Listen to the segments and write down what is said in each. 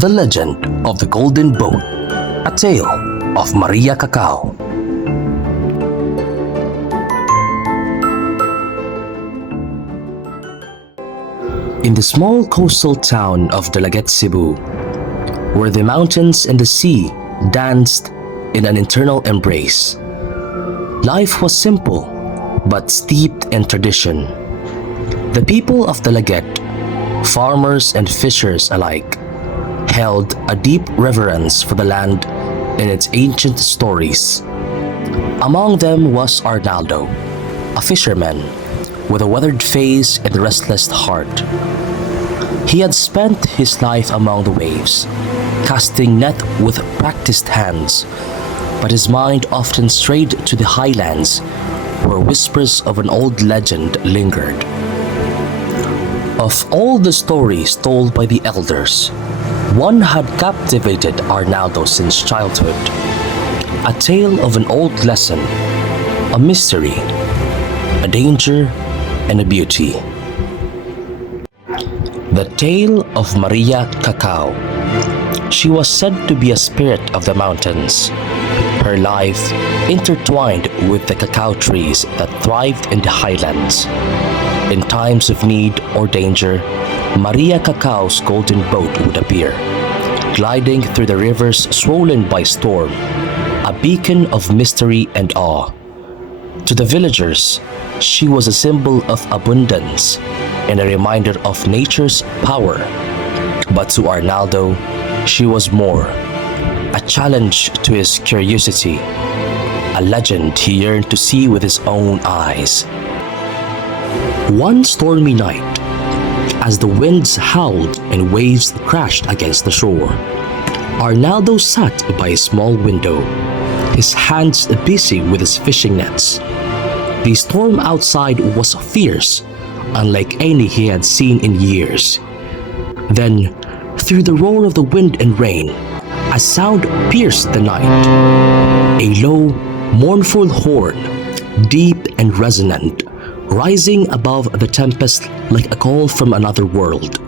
The Legend of the Golden Boat, a tale of Maria Cacao. In the small coastal town of Dalaget, Cebu, where the mountains and the sea danced in an eternal embrace, life was simple but steeped in tradition. The people of Dalaget, farmers and fishers alike, held a deep reverence for the land and its ancient stories. Among them was Arnaldo, a fisherman with a weathered face and a restless heart. He had spent his life among the waves, casting net with practiced hands, but his mind often strayed to the highlands where whispers of an old legend lingered. Of all the stories told by the elders, one had captivated Arnaldo since childhood. A tale of an old lesson, a mystery, a danger, and a beauty. The tale of Maria Cacao. She was said to be a spirit of the mountains, her life intertwined with the cacao trees that thrived in the highlands. In times of need or danger, Maria Cacao's golden boat would appear, gliding through the rivers swollen by storm, a beacon of mystery and awe. To the villagers, she was a symbol of abundance and a reminder of nature's power. But to Arnaldo, she was more, a challenge to his curiosity, a legend he yearned to see with his own eyes. One stormy night, as the winds howled and waves crashed against the shore, Arnaldo sat by a small window, his hands busy with his fishing nets. The storm outside was fierce, unlike any he had seen in years. Then, through the roar of the wind and rain, a sound pierced the night. A low, mournful horn, deep and resonant, rising above the tempest like a call from another world.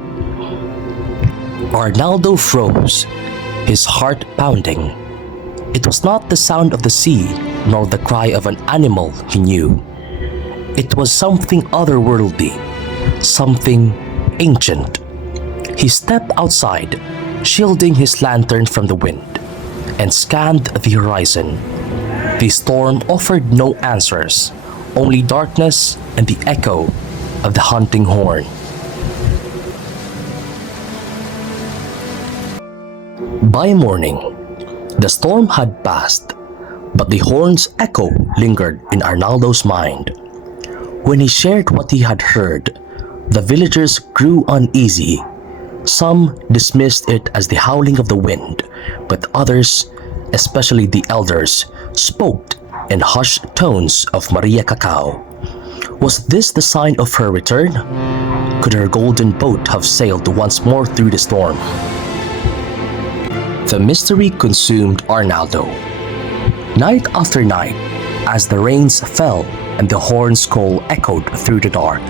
Arnaldo froze, his heart pounding. It was not the sound of the sea, nor the cry of an animal he knew. It was something otherworldly, something ancient. He stepped outside, shielding his lantern from the wind, and scanned the horizon. The storm offered no answers, only darkness and the echo of the hunting horn. By morning, the storm had passed, but the horn's echo lingered in Arnaldo's mind. When he shared what he had heard, the villagers grew uneasy. Some dismissed it as the howling of the wind, but others, especially the elders, spoke in hushed tones of Maria Cacao. Was this the sign of her return? Could her golden boat have sailed once more through the storm? The mystery consumed Arnaldo. Night after night, as the rains fell and the horn's call echoed through the dark,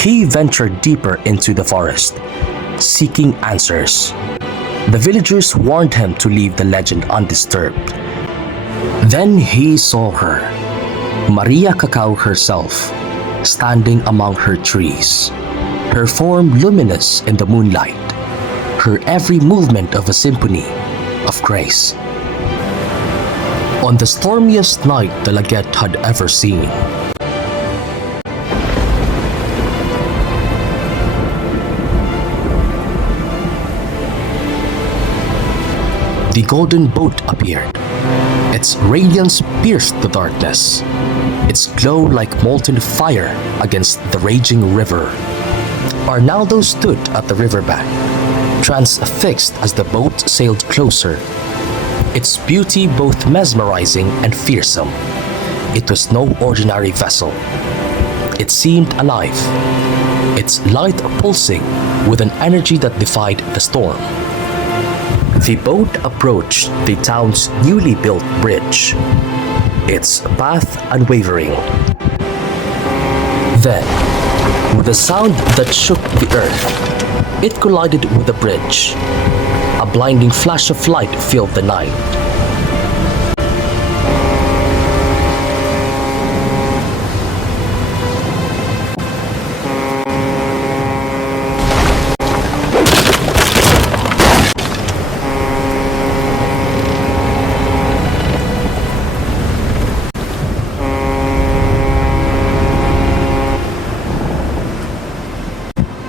he ventured deeper into the forest, seeking answers. The villagers warned him to leave the legend undisturbed. Then he saw her, Maria Cacao herself, standing among her trees, her form luminous in the moonlight, her every movement of a symphony of grace. On the stormiest night Dalaget had ever seen, the golden boat appeared. Its radiance pierced the darkness, its glow like molten fire against the raging river. Arnaldo stood at the riverbank, transfixed as the boat sailed closer, its beauty both mesmerizing and fearsome. It was no ordinary vessel. It seemed alive, its light pulsing with an energy that defied the storm. The boat approached the town's newly built bridge, its path unwavering. Then, with a sound that shook the earth, it collided with the bridge. A blinding flash of light filled the night.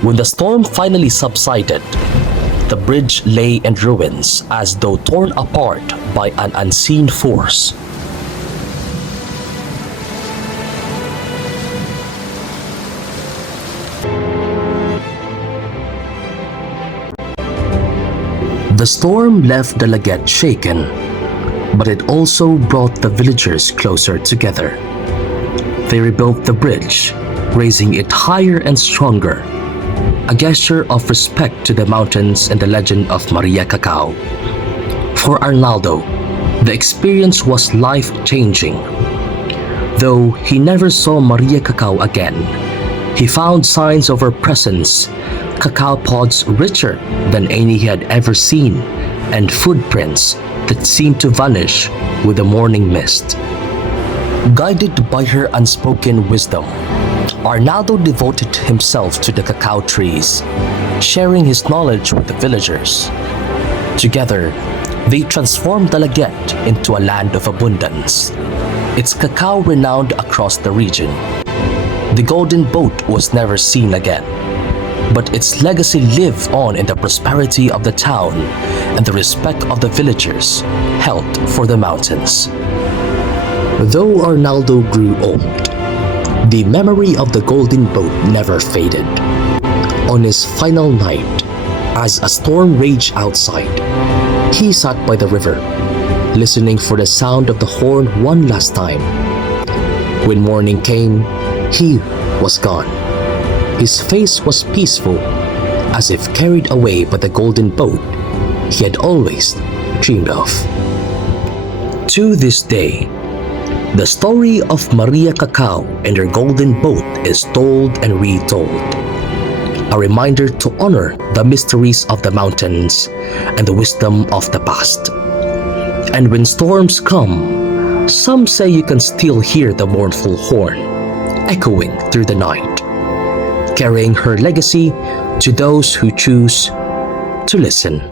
When the storm finally subsided, the bridge lay in ruins as though torn apart by an unseen force. The storm left the laget shaken, but it also brought the villagers closer together. They rebuilt the bridge, raising it higher and stronger, a gesture of respect to the mountains and the legend of Maria Cacao. For Arnaldo, the experience was life-changing. Though he never saw Maria Cacao again, he found signs of her presence, cacao pods richer than any he had ever seen, and footprints that seemed to vanish with the morning mist. Guided by her unspoken wisdom, Arnaldo devoted himself to the cacao trees, sharing his knowledge with the villagers. Together, they transformed the laget into a land of abundance, its cacao renowned across the region. The golden boat was never seen again, but its legacy lived on in the prosperity of the town and the respect of the villagers held for the mountains. Though Arnaldo grew old, the memory of the golden boat never faded. On his final night, as a storm raged outside, he sat by the river, listening for the sound of the horn one last time. When morning came, he was gone. His face was peaceful, as if carried away by the golden boat he had always dreamed of. To this day, the story of Maria Cacao and her golden boat is told and retold, a reminder to honor the mysteries of the mountains and the wisdom of the past. And when storms come, some say you can still hear the mournful horn echoing through the night, carrying her legacy to those who choose to listen.